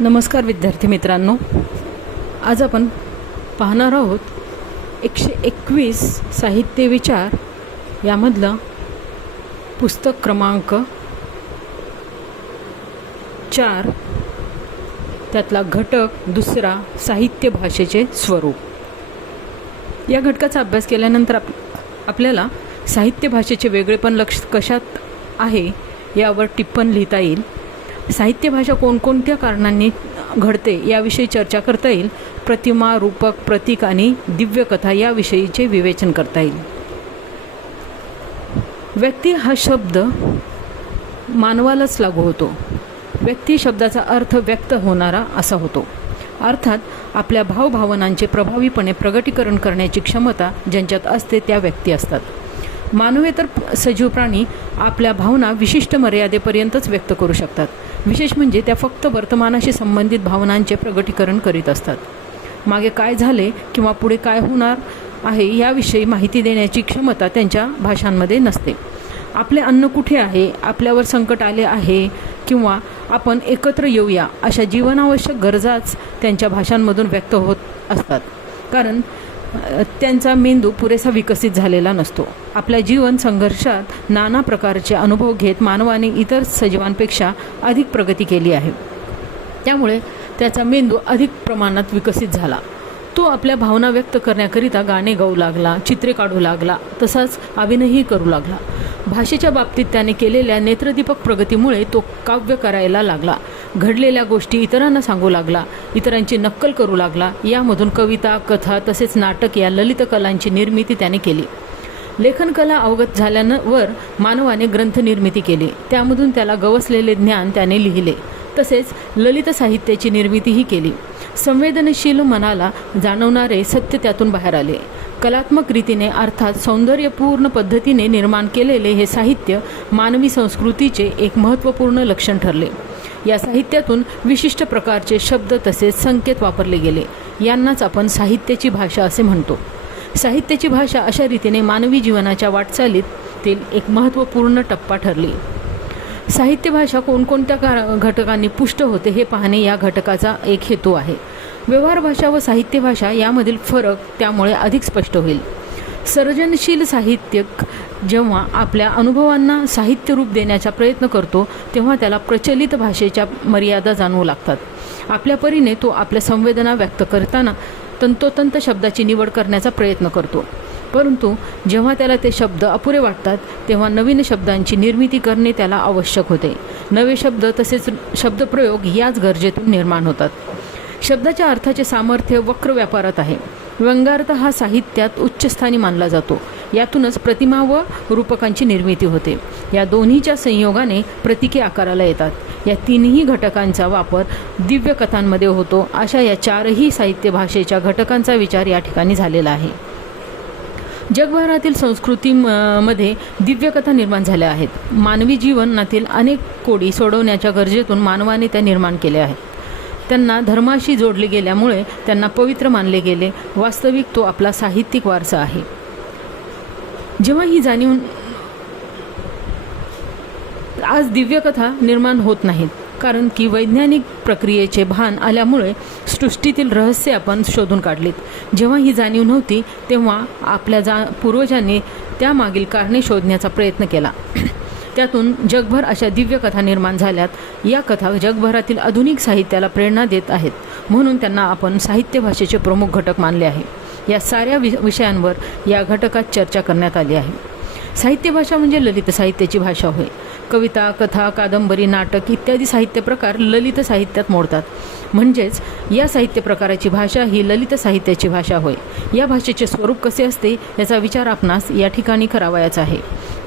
नमस्कार विद्यार्थी मित्रांनो, आज आपण पाहणार आहोत 121 साहित्य विचार यामधलं पुस्तक क्रमांक 4 त्यातला घटक दुसरा साहित्य भाषेचे स्वरूप। या घटकाचा अभ्यास केल्यानंतर आपल्याला साहित्य भाषेचे वेगळेपण कशात आहे यावर टिप्पण लिहिता येईल। साहित्य भाषा कोणकोणत्या कारणांनी घडते याविषयी चर्चा करता येईल। प्रतिमा, रूपक, प्रतीक आणि दिव्यकथा याविषयीचे विवेचन करता येईल। व्यक्ती हा शब्द मानवालाच लागू होतो। व्यक्ती शब्दाचा अर्थ व्यक्त होणारा असा होतो। अर्थात आपल्या भावभावनांचे प्रभावीपणे प्रगटीकरण करण्याची क्षमता ज्यांच्यात असते त्या व्यक्ती असतात। मानवेतर सजीव प्राणी आपल्या भावना विशिष्ट मर्यादेपर्यंतच व्यक्त करू शकतात। विशेष म्हणजे त्या फक्त वर्तमानाशी संबंधित भावनांचे प्रगटीकरण करीत असतात। मागे काय झाले किंवा पुढे काय होणार आहे याविषयी माहिती देण्याची क्षमता त्यांच्या भाषांमध्ये नसते। आपले अन्न कुठे आहे, आपल्यावर संकट आले आहे किंवा आपण एकत्र येऊया अशा जीवनावश्यक गरजाच त्यांच्या भाषांमधून व्यक्त होत असतात, कारण त्यांचा मेंदू पुरेसा विकसित झालेला नसतो। आपल्या जीवन संघर्षात नाना प्रकारचे अनुभव घेत मानवाने इतर सजीवांपेक्षा अधिक प्रगती केली आहे। त्यामुळे त्याचा मेंदू अधिक प्रमाणात विकसित झाला। तो आपल्या भावना व्यक्त करण्याकरिता गाणे गाऊ लागला, चित्रे काढू लागला, तसाच अभिनयही करू लागला। भाषेच्या बाबतीत त्याने केलेल्या नेत्रदीपक प्रगतीमुळे तो काव्य करायला लागला, घडलेल्या गोष्टी इतरांना सांगू लागला, इतरांची नक्कल करू लागला। यामधून कविता, कथा तसेच नाटक या ललित कलांची निर्मिती त्याने केली। लेखनकला अवगत झाल्यावर मानवाने ग्रंथ निर्मिती केली, त्यामधून त्याला गवसलेले ज्ञान त्याने लिहिले, तसेच ललित साहित्याची निर्मितीही केली। संवेदनशील मनाला जाणवणारे सत्य त्यातून बाहेर आले। कलात्मक रीतीने अर्थात सौंदर्यपूर्ण पद्धतीने निर्माण केलेले हे साहित्य मानवी संस्कृतीचे एक महत्त्वपूर्ण लक्षण ठरले। या साहित्यातून विशिष्ट प्रकारचे शब्द तसेच संकेत वापरले गेले, यांनाच आपण साहित्याची भाषा असे म्हणतो। साहित्याची भाषा अशा रीतीने मानवी जीवनाच्या वाटचालीतील एक महत्त्वपूर्ण टप्पा ठरली। साहित्य भाषा कोणकोणत्या घटकांनी पुष्ट होते हे पाहणे या घटकाचा एक हेतू आहे। व्यवहार भाषा व साहित्य भाषा यामधील फरक त्यामुळे अधिक स्पष्ट होईल। सर्जनशील साहित्यिक जेव्हा आपल्या अनुभवांना साहित्य रूप देण्याचा प्रयत्न करतो तेव्हा त्याला प्रचलित भाषेच्या मर्यादा जाणवू लागतात। आपल्या परीने तो आपल्या संवेदना व्यक्त करताना तंतोतंत शब्दाची निवड करण्याचा प्रयत्न करतो, परंतु जेव्हा त्याला ते शब्द अपुरे वाटतात तेव्हा नवीन शब्दांची निर्मिती करणे त्याला आवश्यक होते। नवे शब्द तसेच शब्दप्रयोग याच गरजेतून निर्माण होतात। शब्दाच्या अर्थाचे सामर्थ्य वक्र व्यापारात आहे। व्यंगार्थ हा साहित्यात उच्चस्थानी मानला जातो। यातूनच प्रतिमा व रूपकांची निर्मिती होते। या दोन्हीच्या संयोगाने प्रतीके आकाराला येतात। या तीनही घटकांचा वापर दिव्य कथांमध्ये होतो। अशा या चारही साहित्य भाषेच्या घटकांचा विचार या ठिकाणी झालेला आहे। जगभरातील संस्कृतीमध्ये दिव्यकथा निर्माण झाल्या आहेत। मानवी जीवनातील अनेक कोडी सोडवण्याच्या गरजेतून मानवाने त्या निर्माण केल्या आहेत। त्यांना धर्माशी जोडले गेल्यामुळे त्यांना पवित्र मानले गेले। वास्तविक तो आपला साहित्यिक वारसा आहे। जेव्हा ही जाणीव आज दिव्यकथा निर्माण होत नाहीत, कारण की वैज्ञानिक प्रक्रियेचे भान आल्यामुळे सृष्टीतील रहस्य आपण शोधून काढलीत। जेव्हा ही जाणीव नव्हती तेव्हा आपल्या पूर्वजांनी त्यामागील कारणे शोधण्याचा प्रयत्न केला। त्यातून जगभर अशा दिव्य कथा निर्माण झाल्यात। या कथा जगभरातील आधुनिक साहित्याला प्रेरणा देत आहेत, म्हणून त्यांना आपण साहित्य भाषेचे प्रमुख घटक मानले आहे। या साऱ्या विषयांवर या घटकात चर्चा करण्यात आली आहे। साहित्य भाषा म्हणजे ललित साहित्याची भाषा होय। कविता, कथा, कादंबरी, नाटक इत्यादी साहित्य प्रकार ललित साहित्यात मोडतात। म्हणजेच या साहित्य प्रकाराची भाषा ही ललित साहित्याची भाषा होय। या भाषेचे स्वरूप कसे असते याचा विचार आपणास या ठिकाणी करावयाचा आहे।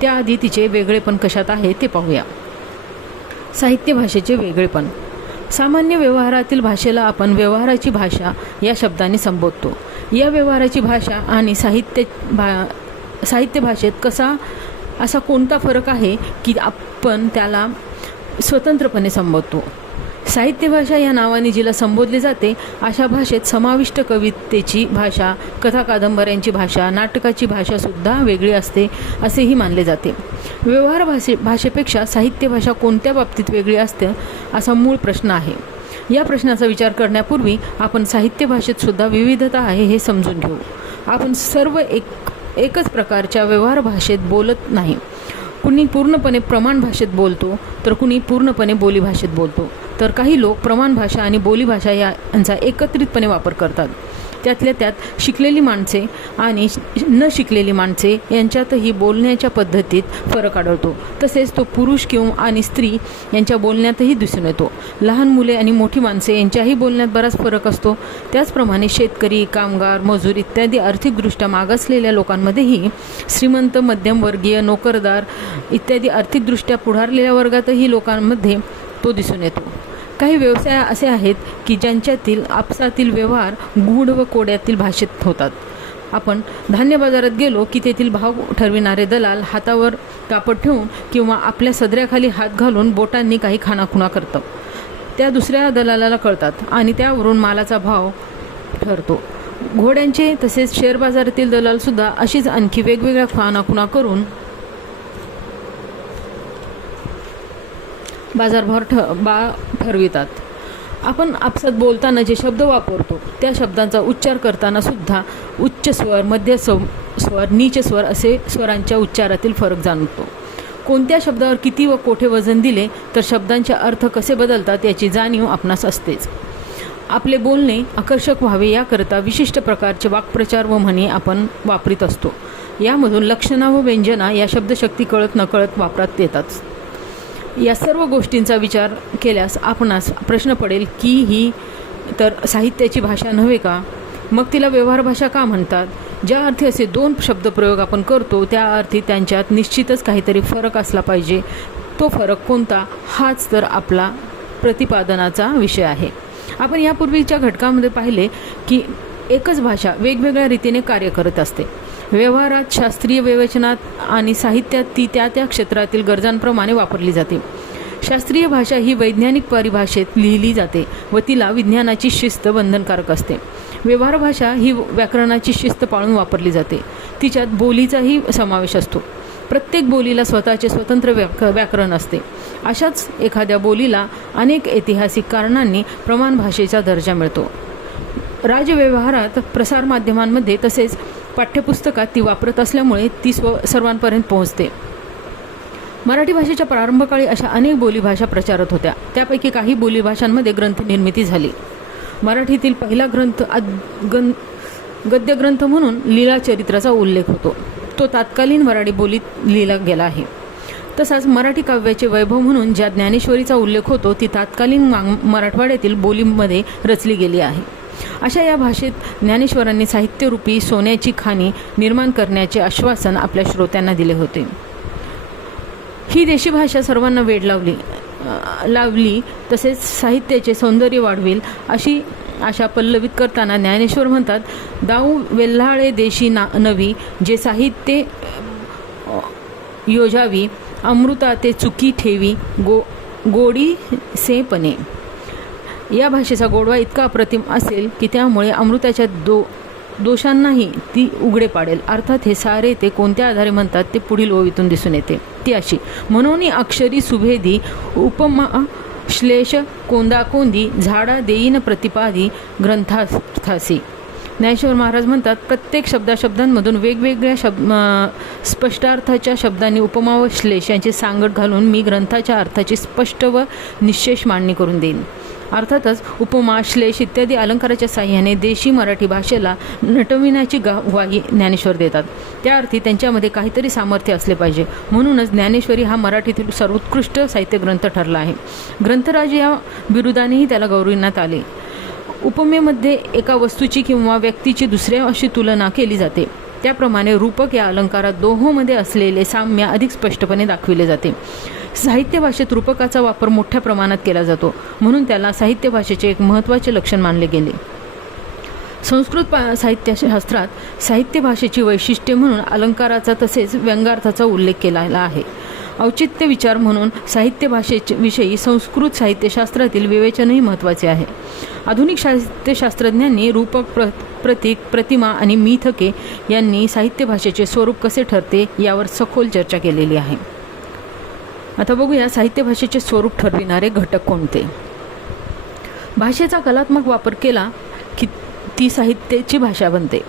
त्याआधी तिचे वेगळेपण कशात आहे ते पाहूया। साहित्य भाषेचे वेगळेपण। सामान्य व्यवहारातील भाषेला आपण व्यवहाराची भाषा या शब्दाने संबोधतो। या व्यवहाराची भाषा आणि साहित्य भाषेत असा कोणता फरक आहे की आपण त्याला स्वतंत्रपणे संबोधतो। साहित्य भाषा या नावाने जिला संबोधले जाते अशा भाषेत समाविष्ट कवितेची भाषा, कथा कादंबऱ्यांची भाषा, नाटकाची भाषासुद्धा वेगळी असते असेही मानले जाते। व्यवहार भाषेपेक्षा साहित्य भाषा कोणत्या बाबतीत वेगळी असते असा मूळ प्रश्न आहे। या प्रश्नाचा विचार करण्यापूर्वी आपण साहित्य भाषेत सुद्धा विविधता आहे हे समजून घेऊ. आपण सर्व एकच प्रकारच्या व्यवहार भाषेत बोलत नाही. कुणी पूर्णपणे प्रमाण भाषेत बोलतो तर कुणी पूर्णपणे बोलीभाषेत बोलतो. तर काही लोक प्रमाण भाषा आणि बोलीभाषा यांचा एकत्रितपणे वापर करतात. त्यातल्या त्यात शिकलेली माणसे आणि न शिकलेली माणसे यांच्यातही बोलण्याच्या पद्धतीत फरक आढळतो. तसेच तो पुरुष किंवा आणि स्त्री यांच्या बोलण्यातही दिसून येतो. लहान मुले आणि मोठी माणसे यांच्याही बोलण्यात बराच फरक असतो. त्याचप्रमाणे शेतकरी, कामगार, मजूर इत्यादी आर्थिकदृष्ट्या मागासलेल्या लोकांमध्येही श्रीमंत, मध्यमवर्गीय, नोकरदार इत्यादी आर्थिकदृष्ट्या पुढारलेल्या वर्गातही लोकांमध्ये तो दिसून येतो. काही व्यवसाय असे आहेत की ज्यांच्यातील आपसातील व्यवहार गूढ व कोड्यातील भाषेत होतात. आपण धान्य बाजारात गेलो की तेथील भाव ठरविणारे दलाल हातावर कापड ठेवून किंवा आपल्या सदऱ्याखाली हात घालून बोटांनी काही खाणाखुणा करतात. त्या दुसऱ्या दलालाला कळतात आणि त्यावरून मालाचा भाव ठरतो. घोड्यांचे तसेच शेअर बाजारातील दलालसुद्धा अशीच आणखी वेगवेगळ्या खाणाखुणा करून बाजारभाव ठरवितात. आपण आपसात बोलताना जे शब्द वापरतो त्या शब्दांचा उच्चार करताना सुद्धा उच्च स्वर, मध्य स्वर, नीच स्वर असे स्वरांच्या उच्चारातील फरक जाणवतो. कोणत्या शब्दावर किती व कोठे वजन दिले तर शब्दांचे अर्थ कसे बदलतात याची जाणीव आपणास असतेच. आपले बोलणे आकर्षक व्हावे याकरता विशिष्ट प्रकारचे वाक्प्रचार व म्हणी आपण वापरीत असतो. यामधून लक्षणा व व्यंजना या शब्दशक्ती कळत नकळत वापरात येतात. या सर्व गोष्टींचा विचार केल्यास आपणास प्रश्न पडेल की ही तर साहित्याची भाषा नव्हे का? मग तिला व्यवहार भाषा का म्हणतात? ज्या अर्थी असे दोन शब्दप्रयोग आपण करतो त्या अर्थी त्यांच्यात निश्चितच काहीतरी फरक असला पाहिजे. तो फरक कोणता हाच तर आपला प्रतिपादनाचा विषय आहे. आपण यापूर्वीच्या घटकामध्ये पाहिले की एकच भाषा वेगवेगळ्या रीतीने कार्य करत असते. व्यवहारात, शास्त्रीय विवेचनात आणि साहित्यात ती त्या त्या क्षेत्रातील गरजांप्रमाणे वापरली जाते. शास्त्रीय भाषा ही वैज्ञानिक परिभाषेत लिहिली जाते व तिला विज्ञानाची शिस्त बंधनकारक असते. व्यवहार भाषा ही व्याकरणाची शिस्त पाळून वापरली जाते. तिच्यात बोलीचाही समावेश असतो. प्रत्येक बोलीला स्वतःचे स्वतंत्र व्याकरण असते. अशाच एखाद्या बोलीला अनेक ऐतिहासिक कारणांनी प्रमाण भाषेचा दर्जा मिळतो. राजव्यवहारात, प्रसारमाध्यमांमध्ये तसेच पाठ्यपुस्तकात ती वापरत असल्यामुळे ती सर्वांपर्यंत पोहोचते. मराठी भाषेच्या प्रारंभकाळी अशा अनेक बोलीभाषा प्रचारत होत्या. त्यापैकी काही बोलीभाषांमध्ये ग्रंथनिर्मिती झाली. मराठीतील पहिला ग्रंथ गद्यग्रंथ म्हणून लीलाचरित्राचा उल्लेख होतो. तो तत्कालीन वऱ्हाडी बोलीत लिहिला गेला आहे. तसाच मराठी काव्याचे वैभव म्हणून ज्या ज्ञानेश्वरीचा उल्लेख होतो ती तत्कालीन मराठवाड्यातील बोलीमध्ये रचली गेली आहे. अशा या भाषेत ज्ञानेश्वरांनी साहित्यरूपी सोन्याची खाणी निर्माण करण्याचे आश्वासन आपल्या श्रोत्यांना दिले होते. ही देशी भाषा सर्वांना वेड लावली तसेच साहित्याचे सौंदर्य वाढवेल अशी आशा पल्लवित करताना ज्ञानेश्वर म्हणतात, दाऊ वेल्हाळे देशी नवी, जे साहित्य योजावी, अमृता ते चुकी ठेवी, गोडी सेपणे. या भाषेचा गोडवा इतका अप्रतिम असेल की त्यामुळे अमृताच्या दोषांनाही ती उघडे पाडेल. अर्थात हे सारे ते कोणत्या आधारे म्हणतात ते पुढील ओवीतून दिसून येते. ती अशी: म्हणून अक्षरी सुभेदी, उपमा श्लेष कोंदाकोंदी, झाडा देईन प्रतिपादी ग्रंथार्थासी. ज्ञानेश्वर महाराज म्हणतात, प्रत्येक शब्दांमधून वेगवेगळ्या स्पष्टार्थाच्या शब्दांनी उपमा व श्लेष यांची सांगड घालून मी ग्रंथाच्या अर्थाची स्पष्ट व निश्शेष मांडणी करून देईन. अर्थातच उपमा, श्लेष इत्यादी अलंकाराच्या साह्याने देशी मराठी भाषेला नटविण्याची ग्वाही ज्ञानेश्वर देतात. त्या अर्थी त्यांच्यामध्ये काहीतरी सामर्थ्य असले पाहिजे. म्हणूनच ज्ञानेश्वरी हा मराठीतील सर्वोत्कृष्ट साहित्य ग्रंथ ठरला आहे. ग्रंथराज या बिरुदानेही त्याला गौरविण्यात आले. उपमेमध्ये एका वस्तूची किंवा व्यक्तीची दुसऱ्याशी तुलना केली जाते. त्याप्रमाणे रूपक या अलंकारात दोहोंमध्ये असलेले साम्य अधिक स्पष्टपणे दाखविले जाते. साहित्य भाषेत रूपकाचा वापर मोठ्या प्रमाणात केला जातो, म्हणून त्याला साहित्य भाषेचे एक महत्त्वाचे लक्षण मानले गेले. संस्कृत साहित्यशास्त्रात साहित्य भाषेची वैशिष्ट्ये म्हणून अलंकाराचा तसेच व्यंगार्थाचा उल्लेख केलेला आहे. औचित्य विचार म्हणून साहित्य भाषेविषयी संस्कृत साहित्यशास्त्रातील विवेचनही महत्त्वाचे आहे. आधुनिक साहित्यशास्त्रज्ञांनी रूपक, प्रतीक, प्रतिमा आणि मिथके यांनी साहित्य भाषेचे स्वरूप कसे ठरते यावर सखोल चर्चा केलेली आहे. आता बघूया साहित्य भाषेचे स्वरूप ठरविणारे घटक कोणते. भाषेचा कलात्मक वापर केला की ती साहित्याची भाषा बनते.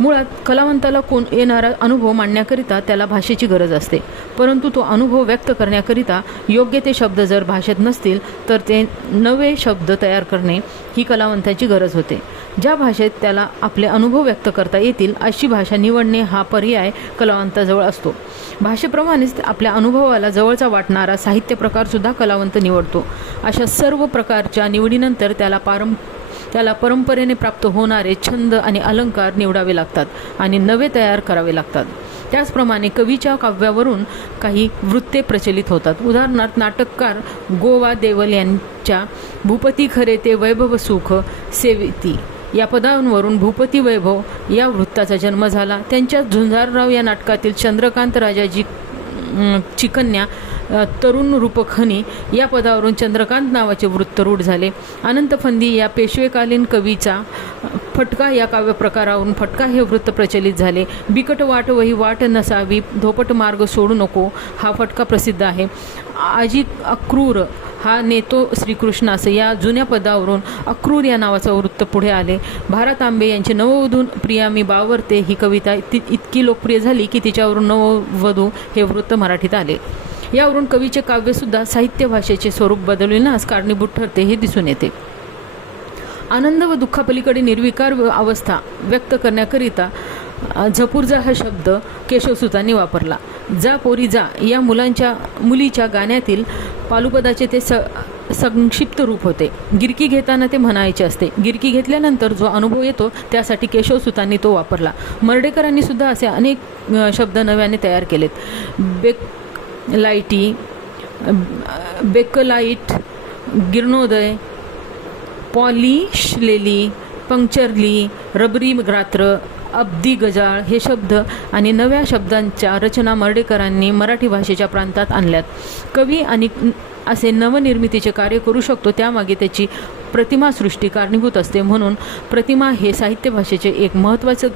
मुळात कलावंताला येणारा अनुभव मांडण्याकरिता त्याला भाषेची गरज असते, परंतु तो अनुभव व्यक्त करण्याकरिता योग्य ते शब्द जर भाषेत नसतील तर ते नवे शब्द तयार करणे ही कलावंताची गरज होते. ज्या भाषेत त्याला आपले अनुभव व्यक्त करता येतील अशी भाषा निवडणे हा पर्याय कलावंताजवळ असतो. भाषेप्रमाणेच आपल्या अनुभवाला जवळचा वाटणारा साहित्य प्रकारसुद्धा कलावंत निवडतो. अशा सर्व प्रकारच्या निवडीनंतर त्याला परंपरेने प्राप्त होणारे छंद आणि अलंकार निवडावे लागतात आणि नवे तयार करावे लागतात. त्याचप्रमाणे कवीच्या काव्यावरून काही वृत्ते प्रचलित होतात. उदाहरणार्थ नाटककार गोवा देवल यांच्या भूपती खरे ते वैभव सुख सेविती या पदांवरून भूपती वैभव या वृत्ताचा जन्म झाला. त्यांच्या झुंजारराव या नाटकातील चंद्रकांत राजाची कन्या तरुण रूपखनी या पदावरून चंद्रकांत नावाचे वृत्त रूढ झाले. अनंत फंदी या पेशवेकालीन कवीचा फटका या काव्यप्रकारावरून फटका हे वृत्त प्रचलित झाले. बिकट वाट वही वाट नसावी धोपट मार्ग सोडू नको हा फटका प्रसिद्ध आहे. आजी अक्रूर हा नेतो श्रीकृष्णास या जुन्या पदावरून अक्रूर या नावाचं वृत्त पुढे आले. भारत आंबे यांची नववधू प्रिया मी बावरते ही कविता इतकी लोकप्रिय झाली की तिच्यावरून नववधू हे वृत्त मराठीत आले. यावरून कवीचे काव्यसुद्धा साहित्य भाषेचे स्वरूप बदलविण्यास कारणीभूत ठरते हे दिसून येते. आनंद व दुःखापलीकडे निर्विकार अवस्था व्यक्त करण्याकरिता झपुर्जा हा शब्द केशवसुतांनी वापरला. जा पोरी जा या मुलीच्या गाण्यातील पालुपदाचे ते संक्षिप्त रूप होते. गिरकी घेताना ते म्हणायचे असते. गिरकी घेतल्यानंतर जो अनुभव येतो त्यासाठी केशवसुतांनी तो वापरला. मर्ढेकरांनी सुद्धा असे अनेक शब्द नव्याने तयार केलेत. बेकलाईटी, बेकलाईट, गिरणोदय, पॉलिशलेली, पंक्चरली, रबरी रात्र, अब्दी गजाळ हे शब्द आणि नव्या शब्दांच्या रचना मर्ढेकरांनी मराठी भाषेच्या प्रांतात आणल्यात. कवी आणि असे नवनिर्मितीचे कार्य करू शकतो त्यामागे त्याची प्रतिमासृष्टी कारणीभूत असते. म्हणून प्रतिमा हे साहित्य भाषेचे एक महत्त्वाचं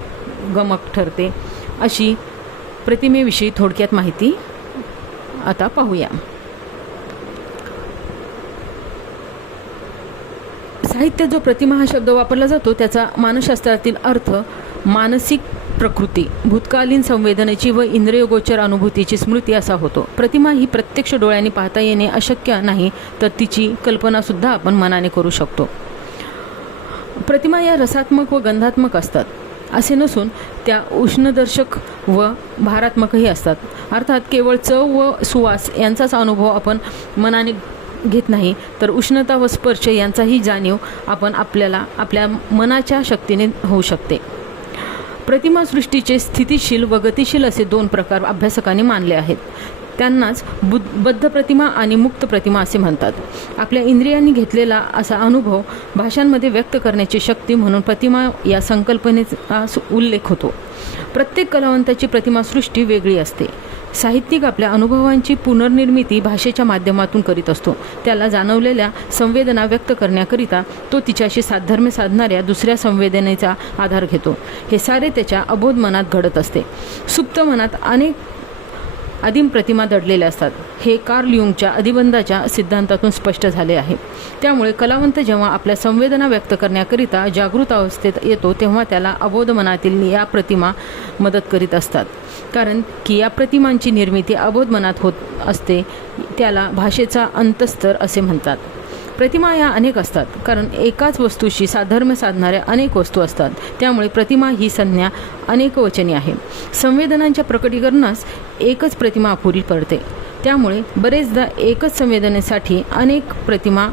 गमक ठरते. अशी प्रतिमेविषयी थोडक्यात माहिती आता पाहूया. साहित्यात जो प्रतिमा हा शब्द वापरला जातो त्याचा मानसशास्त्रातील अर्थ मानसिक प्रकृती, भूतकालीन संवेदनेची व इंद्रियगोचर अनुभूतीची स्मृती असा होतो. प्रतिमा ही प्रत्यक्ष डोळ्यांनी पाहता येणे अशक्य नाही तर तिची कल्पनासुद्धा आपण मनाने करू शकतो. प्रतिमा या रसात्मक व गंधात्मक असतात असे नसून त्या उष्णदर्शक व भारात्मकही असतात. अर्थात केवळ चव व सुवास यांचाच अनुभव आपण मनाने घेत नाही तर उष्णता व स्पर्श यांचाही जाणीव आपल्या मनाच्या शक्तीने होऊ शकते. प्रतिमासृष्टीचे स्थितिशील व गतिशील असे दोन प्रकार अभ्यासकांनी मानले आहेत. त्यांनाच बद्ध प्रतिमा आणि मुक्त प्रतिमा असे म्हणतात. आपल्या इंद्रियांनी घेतलेला असा अनुभव भाषांमध्ये व्यक्त करण्याची शक्ती म्हणून प्रतिमा या संकल्पनेचा उल्लेख होतो. प्रत्येक कलावंताची प्रतिमासृष्टी वेगळी असते. साहित्यिक आपल्या अनुभवांची पुनर्निर्मिती भाषेच्या माध्यमातून करीत असतो. त्याला जाणवलेल्या संवेदना व्यक्त करण्याकरिता तो तिच्याशी साधर्म्य साधणाऱ्या दुसऱ्या संवेदनेचा आधार घेतो. हे सारे त्याच्या अबोध मनात घडत असते. सुप्त मनात अनेक आदिम प्रतिमा दडलेल्या असतात. हे कार्ल युंगच्या अधिबंधाच्या सिद्धांतातून स्पष्ट झाले आहे. त्यामुळे कलावंत जेव्हा आपल्या संवेदना व्यक्त करण्याकरिता जागृत अवस्थेत येतो तेव्हा त्याला अबोध मनातील या प्रतिमा मदत करीत असतात. कारण की या प्रतिमांची निर्मिती अबोध मनात होत असते. त्याला भाषेचा अंतस्तर असे म्हणतात. प्रतिमा या अनेक असतात कारण एकाच वस्तूशी साधर्म्य साधणाऱ्या अनेक वस्तू असतात. त्यामुळे प्रतिमा ही संज्ञा अनेकवचनी आहे. संवेदनांच्या प्रकटीकरणास एकच प्रतिमा अपुरी पडते. त्यामुळे बरेचदा एकच संवेदनेसाठी अनेक प्रतिमा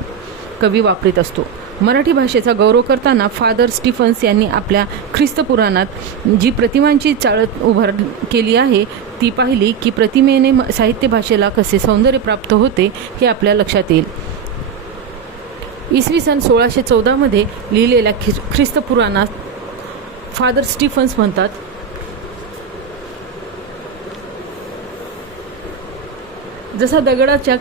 कवी वापरीत असतो. मराठी भाषेचा गौरव करताना फादर स्टीफन्स यांनी आपल्या ख्रिस्त पुराणात जी प्रतिमांची चाळत उभार केली आहे ती पाहिली की प्रतिमेने साहित्य भाषेला कसे सौंदर्य प्राप्त होते हे आपल्या लक्षात येईल. इसवी सन 1614 लिहिलेल्या ख्रिस्त पुराणात फादर स्टीफन्स म्हणतात, जसा दगडाच्या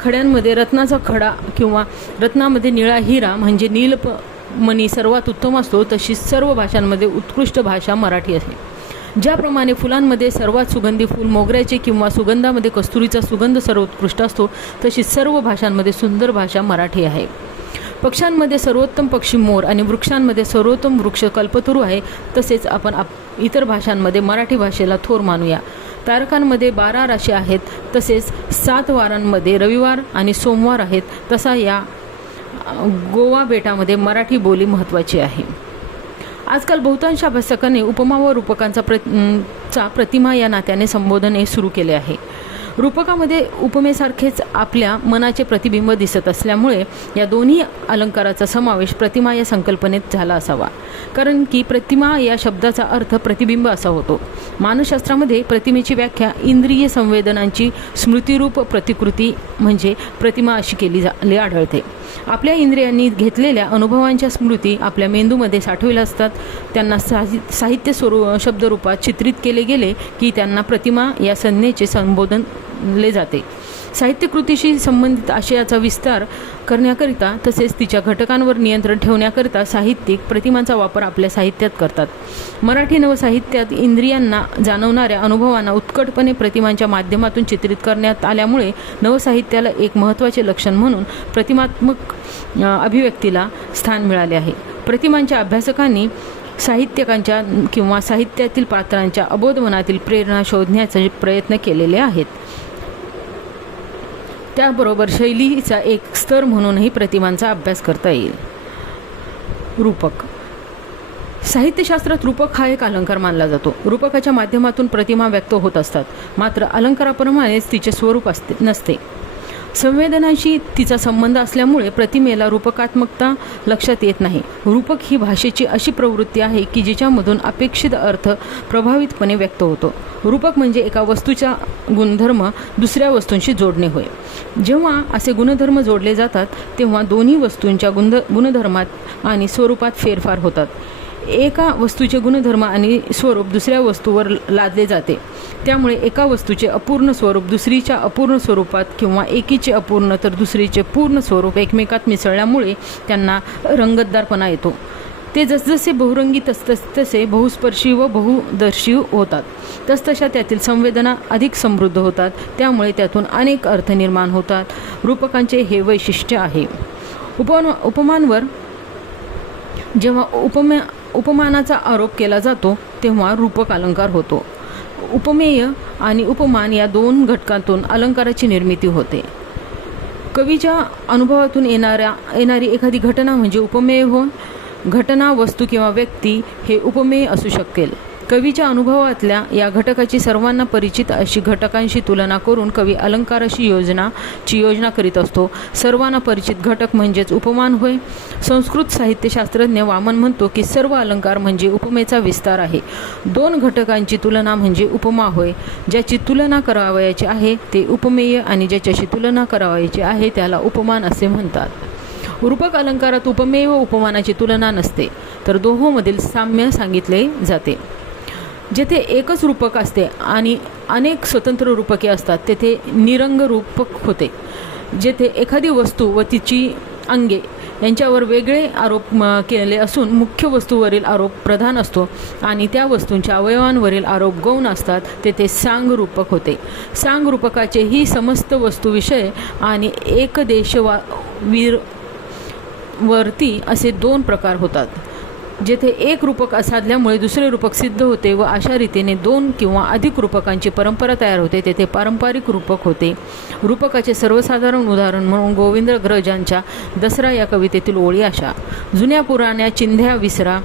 खड्यांमध्ये रत्नाचा खडा किंवा रत्नामध्ये निळा हिरा म्हणजे नीलमणी सर्वात उत्तम असतो तशी सर्व भाषांमध्ये उत्कृष्ट भाषा मराठी आहे. ज्याप्रमाणे फुलांमध्ये सर्वात सुगंधी फूल मोगऱ्याचे किंवा सुगंधामध्ये कस्तुरीचा सुगंध सर्वोत्कृष्ट असतो तशी सर्व भाषांमध्ये सुंदर भाषा मराठी आहे. पक्ष्यांमध्ये सर्वोत्तम पक्षी मोर आणि वृक्षांमध्ये सर्वोत्तम वृक्ष कल्पतरू आहे. तसेच आपण इतर भाषांमध्ये मराठी भाषेला थोर मानूया. तारकांमध्ये 12 राशी आहेत. तसेच 7 वारांमध्ये रविवार आणि सोमवार आहेत. तसा या गोवा बेटामध्ये मराठी बोली महत्त्वाची आहे. आजकाल बहुतांश अभ्यासकांनी उपमा व रूपकांचा प्रतिमा या नात्याने संबोधन सुरू केले आहे. रूपकामध्ये उपमेसारखेच आपल्या मनाचे प्रतिबिंब दिसत असल्यामुळे या दोन्ही अलंकाराचा समावेश प्रतिमा या संकल्पनेत झाला असावा. कारण की प्रतिमा या शब्दाचा अर्थ प्रतिबिंब असा होतो. मानसशास्त्रामध्ये प्रतिमेची व्याख्या इंद्रिय संवेदनांची स्मृतिरूप प्रतिकृती म्हणजे प्रतिमा अशी केली आढळते. आपल्या इंद्रियांनी घेतलेल्या अनुभवांच्या स्मृती आपल्या मेंदूमध्ये साठवलेल्या असतात. त्यांना साहित्य शब्दरूपात चित्रित केले गेले की त्यांना प्रतिमा या संज्ञेचे संबोधले जाते. साहित्यकृतीशी संबंधित आशयाचा विस्तार करण्याकरिता तसेच तिच्या घटकांवर नियंत्रण ठेवण्याकरिता साहित्यिक प्रतिमांचा वापर आपल्या साहित्यात करतात. मराठी नवसाहित्यात इंद्रियांना जाणवणाऱ्या अनुभवांना उत्कटपणे प्रतिमांच्या माध्यमातून चित्रित करण्यात आल्यामुळे नवसाहित्याला एक महत्त्वाचे लक्षण म्हणून प्रतिमात्मक अभिव्यक्तीला स्थान मिळाले आहे. प्रतिमांच्या अभ्यासकांनी साहित्यकांच्या किंवा साहित्यातील पात्रांच्या अबोध मनातील प्रेरणा शोधण्याचे प्रयत्न केलेले आहेत. त्याबरोबर शैलीचा एक स्तर म्हणूनही प्रतिमांचा अभ्यास करता येईल. रूपक. साहित्यशास्त्रात रूपक हा एक अलंकार मानला जातो. रूपकाच्या माध्यमातून प्रतिमा व्यक्त होत असतात. मात्र अलंकाराप्रमाणेच तिचे स्वरूप नसते. संवेदनांशी तिचा संबंध असल्यामुळे प्रतिमेला रूपकात्मकता लक्षात येत नाही. रूपक ही भाषेची अशी प्रवृत्ती आहे की जिच्यामधून अपेक्षित अर्थ प्रभावितपणे व्यक्त होतो. रूपक म्हणजे एका वस्तूचा गुणधर्म दुसऱ्या वस्तूंशी जोडणे होय. जेव्हा असे गुणधर्म जोडले जातात तेव्हा दोन्ही वस्तूंच्या गुणधर्मात आणि स्वरूपात फेरफार होतात. एका वस्तूचे गुणधर्म आणि स्वरूप दुसऱ्या वस्तूवर लादले जाते. त्यामुळे एका वस्तूचे अपूर्ण स्वरूप दुसरीच्या अपूर्ण स्वरूपात किंवा एकीचे अपूर्ण तर दुसरीचे पूर्ण स्वरूप एकमेकात मिसळल्यामुळे त्यांना रंगतदारपणा येतो. ते जसजसे बहुरंगी तसे बहुस्पर्शी व बहुदर्शी होतात. तसतशा त्यातील संवेदना अधिक समृद्ध होतात. त्यामुळे त्यातून अनेक अर्थ निर्माण होतात. रूपकांचे हे वैशिष्ट्य आहे. उपमांवर जेव्हा उपमानाचा आरोप केला जातो तेव्हा रूपक अलंकार होतो. उपमेय आणि उपमान या दोन घटकांतून अलंकाराची निर्मिती होते. कवीच्या अनुभवातून येणारी एखादी घटना म्हणजे उपमेय होय. घटना, वस्तू किंवा व्यक्ती हे उपमेय असू शकेल. कवीच्या अनुभवातल्या या घटकाची सर्वांना परिचित अशी घटकांशी तुलना करून कवी अलंकाराची योजना करीत असतो. सर्वांना परिचित घटक म्हणजेच उपमान होय. संस्कृत साहित्यशास्त्रज्ञ वामन म्हणतो की सर्व अलंकार म्हणजे उपमेचा विस्तार आहे. दोन घटकांची तुलना म्हणजे उपमा होय. ज्याची तुलना करावयाची आहे ते उपमेय आणि ज्याच्याशी तुलना करावयाची आहे त्याला उपमान असे म्हणतात. रूपक अलंकारात उपमेय व उपमानाची तुलना नसते तर दोहोंमधील साम्य सांगितले जाते. जेथे एकच रूपक असते आणि अनेक स्वतंत्र रूपके असतात तेथे निरंग रूपक होते. जेथे एखादी वस्तू व तिची अंगे यांच्यावर वेगळे आरोप केले असून मुख्य वस्तूवरील आरोप प्रधान असतो आणि त्या वस्तूंच्या अवयवांवरील आरोप गौण असतात तेथे सांग रूपक होते. सांग रूपकाचे ही समस्त वस्तूविषय आणि एकदेशवरती असे दोन प्रकार होतात. जेथे एक रूपक असाधल्यामुळे दुसरे रूपक सिद्ध होते व अशा रीतीने दोन किंवा अधिक रूपकांची परंपरा तयार होते तेथे पारंपरिक रूपक होते. रूपकाचे सर्वसाधारण उदाहरण म्हणून गोविंदग्रजांच्या दसरा या कवितेतील ओळी अशा: जुन्या पुराण्या चिंध्या विसरा,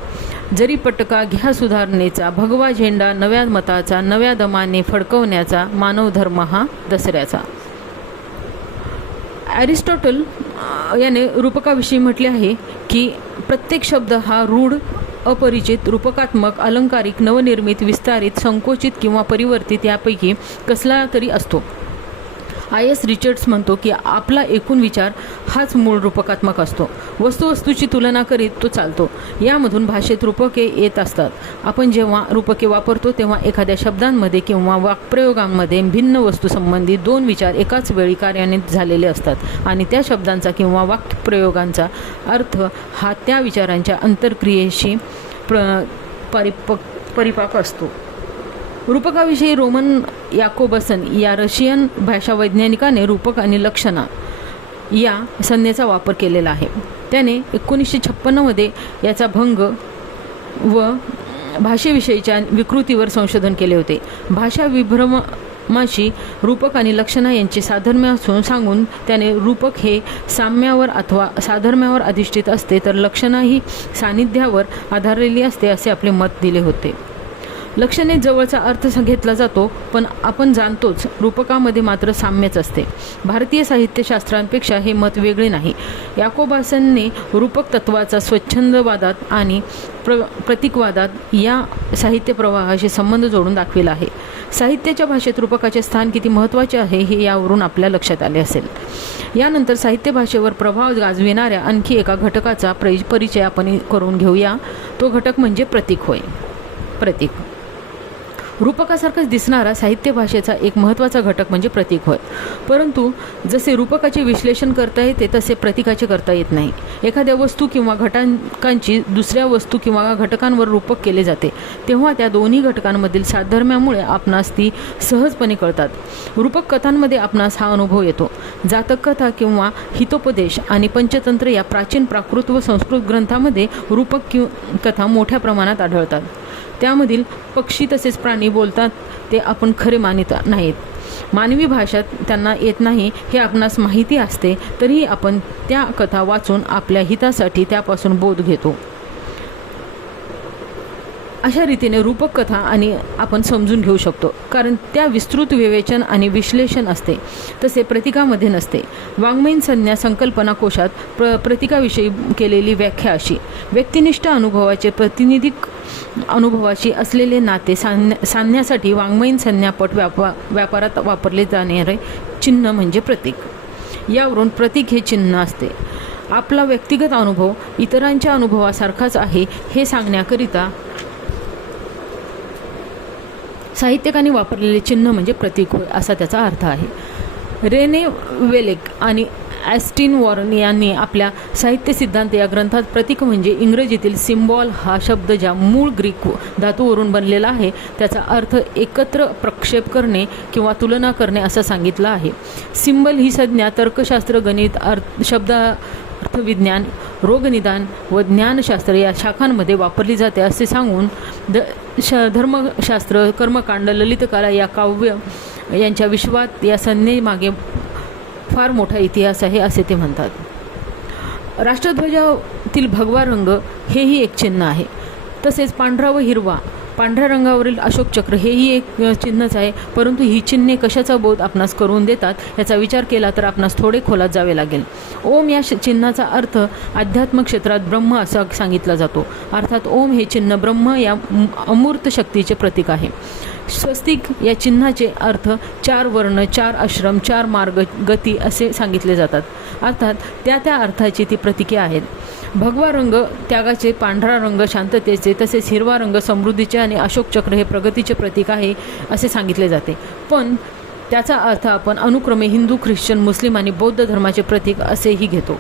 जरी पटका घ्या सुधारणेचा, भगवा झेंडा नव्या मताचा, नव्या दमाने फडकवण्याचा, मानव धर्म हा दसऱ्याचा. ॲरिस्टॉटल याने रूपकाविषयी म्हटले आहे की प्रत्येक शब्द हा रूढ, अपरिचित, रूपकात्मक, अलंकारिक, नवनिर्मित, विस्तारित, संकोचित किंवा परिवर्तित यापैकी कसला तरी असतो. आय.एस. रिचर्ड्स म्हणतो की आपला एकूण विचार हाच मूळ रूपकात्मक असतो. वस्तूची तुलना करीत तो चालतो. यामधून भाषेत रूपके येत असतात. आपण जेव्हा रूपके वापरतो तेव्हा एखाद्या शब्दांमध्ये किंवा वाक्प्रयोगांमध्ये भिन्न वस्तूसंबंधी दोन विचार एकाच वेळी कार्यान्वित झालेले असतात आणि त्या शब्दांचा किंवा वाक्प्रयोगांचा अर्थ हा त्या विचारांच्या अंतर्क्रियेशी परिपाक असतो. रूपकाविषयी रोमन याकोबसन या रशियन भाषावैज्ञानिकाने रूपक आणि लक्षणा या संज्ञेचा वापर केलेला आहे. त्याने 1956मध्ये याचा भंग व भाषेविषयीच्या विकृतीवर संशोधन केले होते. भाषा विभ्रमाशी रूपक आणि लक्षणा यांचे साधर्म्य असून सांगून त्याने रूपक हे साम्यावर अथवा साधर्म्यावर अधिष्ठित असते तर लक्षणा ही सान्निध्यावर आधारलेली असते असे आपले मत दिले होते. लक्षणे जवळचा अर्थ घेतला जातो, पण आपण जाणतोच रूपकामध्ये मात्र साम्यच असते. भारतीय साहित्यशास्त्रांपेक्षा हे मत वेगळे नाही. याकोबासनने रूपक तत्वाचा स्वच्छंदवादात आणि प्रतीकवादात या साहित्य प्रवाहाशी संबंध जोडून दाखविला आहे. साहित्याच्या भाषेत रूपकाचे स्थान किती महत्त्वाचे आहे हे यावरून आपल्या लक्षात आले असेल. यानंतर साहित्य भाषेवर प्रभाव गाजविणाऱ्या आणखी एका घटकाचा परिचय आपण करून घेऊया. तो घटक म्हणजे प्रतीक होय. प्रतीक रूपकासारखाच दिसणारा साहित्य भाषेचा एक महत्त्वाचा घटक म्हणजे प्रतीक होय. परंतु जसे रूपकाचे विश्लेषण करता येते तसे प्रतीकाचे करता येत नाही. एखाद्या वस्तू किंवा घटकांची दुसऱ्या वस्तू किंवा घटकांवर रूपक केले जाते तेव्हा त्या दोन्ही घटकांमधील साधर्म्यामुळे आपणास ती सहजपणे कळतात. रूपक कथांमध्ये आपणास हा अनुभव येतो. जातक कथा किंवा हितोपदेश आणि पंचतंत्र या प्राचीन प्राकृत व संस्कृत ग्रंथामध्ये रूपक कथा मोठ्या प्रमाणात आढळतात. त्यामधील पक्षी तसेच प्राणी बोलतात ते आपण खरे मानित नाहीत. मानवी भाषा त्यांना येत नाही हे आपणास माहिती असते तरीही आपण त्या कथा वाचून आपल्या हितासाठी त्यापासून बोध घेतो. अशा रीतीने रूपक कथा आणि आपण समजून घेऊ शकतो, कारण त्या विस्तृत विवेचन आणि विश्लेषण असते, तसे प्रतीकामध्ये नसते. वाङ्मयीन संज्ञा संकल्पना कोशात प्रतीकाविषयी केलेली व्याख्या अशी: व्यक्तिनिष्ठ अनुभवाचे प्रातिनिधिक अनुभवाशी असलेले नाते सांगण्यासाठी वाङ्मयीन संज्ञापट व्यापारात वापरले जाणारे चिन्ह म्हणजे प्रतीक. यावरून प्रतीक हे चिन्ह असते. आपला व्यक्तिगत अनुभव इतरांच्या अनुभवासारखाच आहे हे सांगण्याकरिता साहित्यकांनी वापरलेले चिन्ह म्हणजे प्रतीक होय असा त्याचा अर्थ आहे. रेने वेलेक आणि ॲस्टिन वॉरन यांनी आपल्या साहित्य सिद्धांत या ग्रंथात प्रतीक म्हणजे इंग्रजीतील सिम्बॉल हा शब्द ज्या मूळ ग्रीक धातूवरून बनलेला आहे त्याचा अर्थ एकत्र प्रक्षेप करणे किंवा तुलना करणे असा सांगितला आहे. सिम्बल ही संज्ञा तर्कशास्त्र, गणित, अर्थविज्ञान, रोगनिदान व ज्ञानशास्त्र या शाखांमध्ये वापरली जाते असे सांगून धर्मशास्त्र, कर्मकांड, ललितकला या काव्य यांच्या विश्वात या संज्ञेमागे फार मोठा इतिहास आहे असे ते म्हणतात. राष्ट्रध्वजातील भगवा रंग हेही एक चिन्ह आहे. तसेच पांढरा व हिरवा, पांढऱ्या रंगावरील अशोक चक्र हेही एक चिन्हच आहे. परंतु ही चिन्हे कशाचा बोध आपणास करून देतात याचा विचार केला तर आपणास थोडे खोलात जावे लागेल. ओम या चिन्हाचा अर्थ अध्यात्म क्षेत्रात ब्रह्म असा सांगितला जातो. अर्थात ओम हे चिन्ह ब्रह्म या अमूर्त शक्तीचे प्रतीक आहे. स्वस्तिक या चिन्हाचे अर्थ 4 वर्ण, 4 आश्रम, 4 मार्ग, गती असे सांगितले जातात. अर्थात त्या अर्थाची ती प्रतीके आहेत. भगवा रंग त्यागाचे, पांढरा रंग शांततेचे, तसेच हिरवा रंग समृद्धीचे आणि अशोक चक्र हे प्रगतीचे प्रतीक आहे असे सांगितले जाते. पण त्याचा अर्थ आपण अनुक्रमे हिंदू, ख्रिश्चन, मुस्लिम आणि बौद्ध धर्माचे प्रतीक असेही घेतो.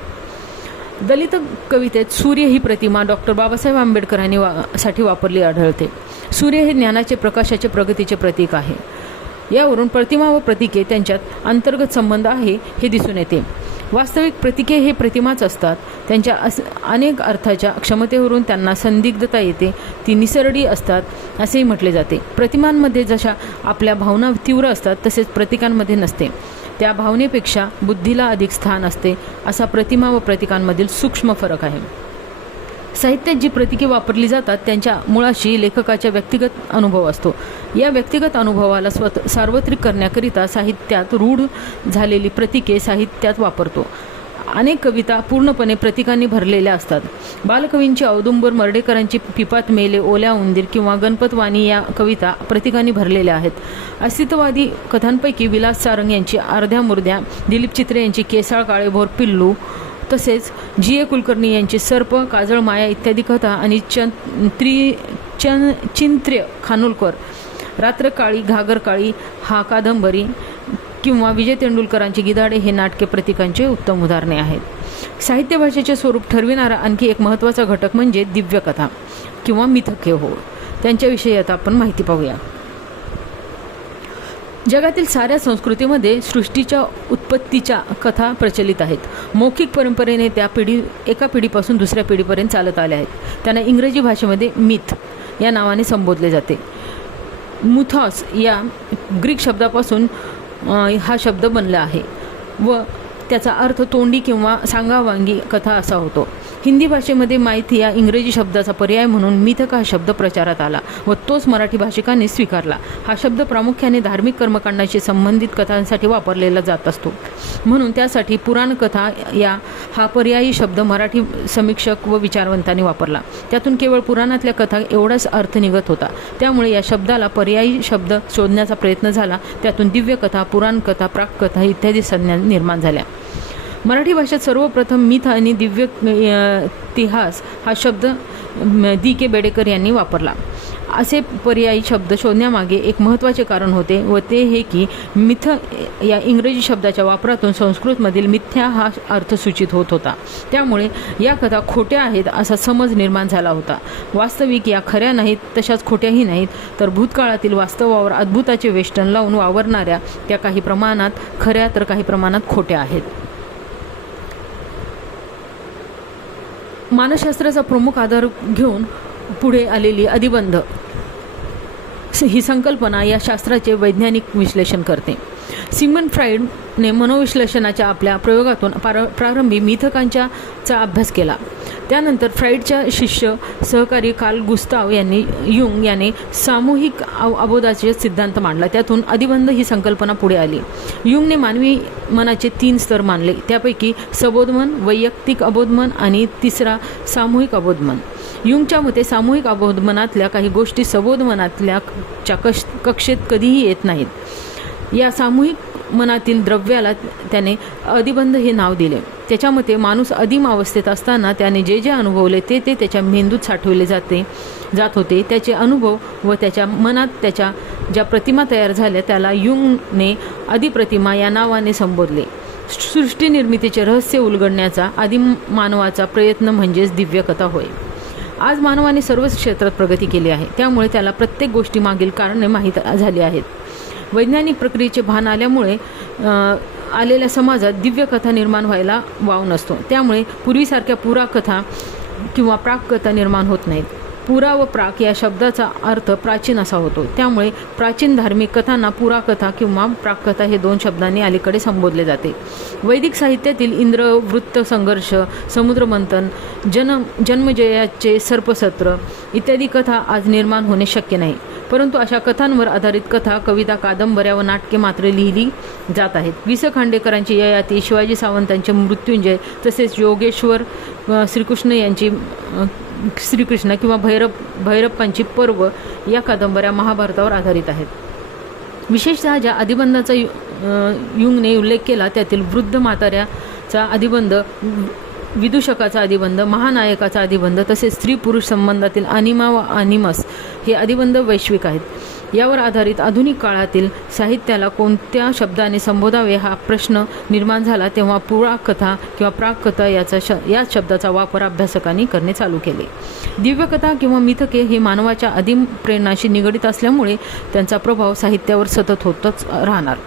दलित कवितेत सूर्य ही प्रतिमा डॉक्टर बाबासाहेब आंबेडकरांनी साठी वापरली आढळते. सूर्य हे ज्ञानाचे, प्रकाशाचे, प्रगतीचे प्रतीक आहे. यावरून प्रतिमा व प्रतीके त्यांच्यात अंतर्गत संबंध आहे हे दिसून येते. वास्तविक प्रतीके हे प्रतिमाच असतात. त्यांच्या अनेक अर्थाच्या क्षमतेवरून त्यांना संदिग्धता येते. ती निसरडी असतात असेही म्हटले जाते. प्रतिमांमध्ये जशा आपल्या भावना तीव्र असतात तसेच प्रतीकांमध्ये नसते. त्या भावनेपेक्षा बुद्धीला अधिक स्थान असते. असा प्रतिमा व प्रतीकांमधील सूक्ष्म फरक आहे. साहित्यात जी प्रतीके वापरली जातात त्यांच्या मुळाशी लेखकाचा व्यक्तिगत अनुभव असतो. या व्यक्तिगत अनुभवाला सार्वत्रिक करण्याकरिता साहित्यात रूढ झालेली प्रतीके साहित्यात वापरतो. अनेक कविता पूर्णपणे प्रतीकांनी भरलेल्या असतात. बालकवींची औदुंबर, मर्ढेकरांची पिपात मेले, ओल्या उंदीर किंवा गणपतवाणी या कविता प्रतीकांनी भरलेल्या आहेत. अस्तित्ववादी कथांपैकी विलास सारंग यांची अर्ध्या मुर्द्या, दिलीप चित्रे यांची केसाळ काळेभोर पिल्लू, तसेच जी.ए. कुलकर्णी यांची सर्प, काजळ माया इत्यादी कथा आणि चिंत्र्य खानोलकर रात्रकाळी, घागरकाळी हा कादंबरी किंवा विजय तेंडुलकरांची गिधाडे हे नाटके प्रतीकांचे उत्तम उदाहरणे आहेत. साहित्य भाषेचे स्वरूप ठरविणारा आणखी एक महत्त्वाचा घटक म्हणजे दिव्यकथा किंवा मिथके होय. त्यांच्याविषयी आता आपण माहिती पाहूया. जगातील साऱ्या संस्कृतीमध्ये सृष्टीच्या उत्पत्तीच्या कथा प्रचलित आहेत. मौखिक परंपरेने त्या एका पिढीपासून दुसऱ्या पिढीपर्यंत चालत आल्या आहेत. त्यांना इंग्रजी भाषेमध्ये मिथ या नावाने संबोधले जाते. मुथॉस या ग्रीक शब्दापासून हा शब्द बनला आहे व त्याचा अर्थ तोंडी किंवा सांगावांगी कथा असा होतो. हिंदी भाषेमध्ये माहिती या इंग्रजी शब्दाचा पर्याय म्हणून मिथक हा शब्द प्रचारात आला व तोच मराठी भाषिकांनी स्वीकारला. हा शब्द प्रामुख्याने धार्मिक कर्मकांडाशी संबंधित कथांसाठी वापरलेला जात असतो, म्हणून त्यासाठी पुराणकथा हा पर्यायी शब्द मराठी समीक्षक व विचारवंतांनी वापरला. त्यातून केवळ पुराणातल्या कथा एवढाच अर्थ निघत होता. त्यामुळे या शब्दाला पर्यायी शब्द शोधण्याचा प्रयत्न झाला. त्यातून दिव्यकथा, पुराणकथा, प्राककथा इत्यादी संज्ञा निर्माण झाल्या. मराठी भाषेत सर्वप्रथम मिथ आणि दिव्य इतिहास हा शब्द दी.के. बेडेकर यांनी वापरला. असे पर्यायी शब्द शोधण्यामागे एक महत्त्वाचे कारण होते व ते हे की मिथ या इंग्रजी शब्दाच्या वापरातून संस्कृतमधील मिथ्या हा अर्थ सूचित होत होता. त्यामुळे या कथा खोट्या आहेत असा समज निर्माण झाला होता. वास्तविक या खऱ्या नाहीत, तशाच खोट्याही नाहीत, तर भूतकाळातील वास्तवावर अद्भुताचे वेष्टन लावून वावरणाऱ्या त्या काही प्रमाणात खऱ्या तर काही प्रमाणात खोट्या आहेत. मानसशास्त्राचा प्रमुख आधार घेऊन पुढे आलेली अधिबंध ही संकल्पना या शास्त्राचे वैज्ञानिक विश्लेषण करते. सिगमंड फ्राईडने मनोविश्लेषणाच्या आपल्या प्रयोगातून प्रारंभी मिथकांचा अभ्यास केला. त्यानंतर फ्राईडच्या शिष्य सहकारी कार्ल गुस्ताव युंग याने सामूहिक अबोधाचे सिद्धांत मांडला. त्यातून अधिबंध ही संकल्पना पुढे आली. युंगने मानवी मनाचे 3 स्तर मानले, त्यापैकी सबोधमन, वैयक्तिक अबोधमन आणि तिसरा सामूहिक अबोधमन. युंगच्या मते सामूहिक अबोधमनातल्या काही गोष्टी सबोधमनातल्या कक्षेत कधीही येत नाहीत. या सामूहिक मनातील द्रव्याला त्याने अधिबंध हे नाव दिले. त्याच्या मते माणूस अधीम अवस्थेत असताना त्याने जे अनुभवले ते त्याच्या मेंदूत साठवले जात होते. त्याचे अनुभव व त्याच्या मनात त्याच्या ज्या प्रतिमा तयार झाल्या त्याला युंगने अधिप्रतिमा या नावाने संबोधले. सृष्टी निर्मितीचे रहस्य उलगडण्याचा आदिम मानवाचा प्रयत्न म्हणजेच दिव्यकथा होय. आज मानवाने सर्वच क्षेत्रात प्रगती केली आहे, त्यामुळे त्याला प्रत्येक गोष्टीमागील कारणे माहीत झाली आहेत. वैज्ञानिक प्रक्रियेचे भान आल्यामुळे आलेल्या समाजात दिव्यकथा निर्माण व्हायला वाव नसतो. त्यामुळे पूर्वीसारख्या पुराकथा किंवा प्राककथा निर्माण होत नाहीत. पुरा व प्राक या शब्दाचा अर्थ प्राचीन असा होतो. त्यामुळे प्राचीन धार्मिक कथांना पुराकथा किंवा प्राककथा हे 2 शब्दांनी अलीकडे संबोधले जाते. वैदिक साहित्यातील इंद्र, वृत्त संघर्ष, समुद्रमंथन, जन्मजयाचे सर्पसत्र इत्यादी कथा आज निर्माण होणे शक्य नाही. परंतु अशा कथांवर आधारित कथा, कविता, कादंबऱ्या व नाटके मात्र लिहिली जात आहेत. वि. स. खांडेकरांची ययाती, शिवाजी सावंतांचे मृत्युंजय, तसेच योगेश्वर श्रीकृष्ण किंवा भैरप्पांची पर्व या कादंबऱ्या महाभारतावर आधारित आहेत. विशेषतः ज्या अधिबंधाचा युंगने उल्लेख केला त्यातील वृद्ध म्हाताऱ्याचा अधिबंध, विदूषकाचा अधिबंध, महानायकाचा अधिबंध तसेच स्त्री पुरुष संबंधातील अनिमा व अनिमस हे अधिबंध वैश्विक आहेत. यावर आधारित आधुनिक काळातील साहित्याला कोणत्या शब्दाने संबोधावे हा प्रश्न निर्माण झाला तेव्हा पुराकथा किंवा प्राककथा या शब्दाचा वापर अभ्यासकांनी करणे चालू केले. दिव्यकथा किंवा मिथके हे मानवाच्या आदिम प्रेरणाशी निगडित असल्यामुळे त्यांचा प्रभाव साहित्यावर सतत होतच राहणार.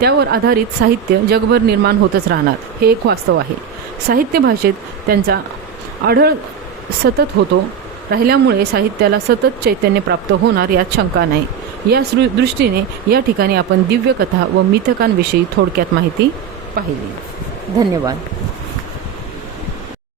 त्यावर आधारित साहित्य जगभर निर्माण होतच राहणार हे एक वास्तव आहे. साहित्य भाषेत त्यांचा आढळ सतत होतो राहिल्यामुळे साहित्याला सतत चैतन्य प्राप्त होणार यात शंका नाही. या दृष्टीने या ठिकाणी आपण दिव्यकथा व मिथकांविषयी थोडक्यात माहिती पाहिली. धन्यवाद.